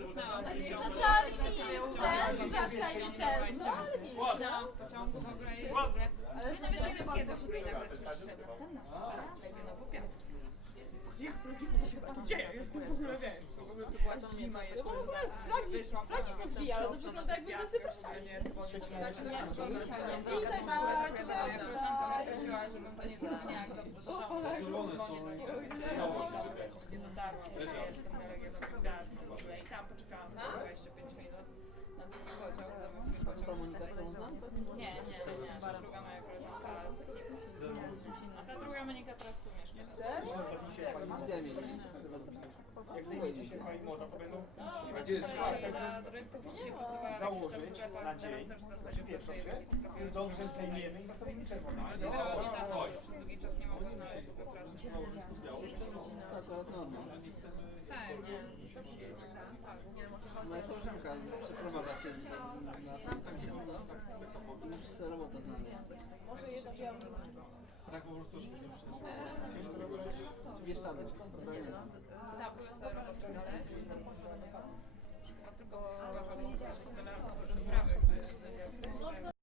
Zasnęłam się. Czasami minutę, rzadka nieczęsto, ale minutę. Zasnęłam w pociągu w ogóle i w ogóle. Ale Nawet nie wiem kiedy, bo i nagle słyszę, że następna stacja, Legionowo Piaski. Jak gdzie ja jestem w ogóle, wiesz? W ogóle to była zima jeszcze. No bo w ogóle flagi podbijały, to wygląda jakby nas zapraszali. Nie, dzwonię, czy Nie, dzisiaj nie. I tak dalej, koleżanka prosiła, żebym to nie zapomniała, jak dobrze dotarłam. Czerwone są. Nie dotarłam, ja jestem na Legionowie Piaski w ogóle i tam poczekałam 25 minut na drugi pociąg, zamiast mój pociąg. Nie, druga moja koleżanka z takiego. A ta druga Monika teraz tu mieszka. Jak zdejmiecie się pani młoda, to będą A gdzie jest Na rynku dzisiaj pracowała założyć na dzień, przypieprzą się, dobrze zdejmiemy i zostawimy czerwoną. Przez długi czas nie mogłam znaleźć tego pracy. Tak, nie. Moja koleżanka przeprowadza się na miesiąca i już chce robotę znaleźć. Może jedno białe. Tak po prostu, że Bieszczady. Tak, muszę sobie robotę znaleźć. Bo tylko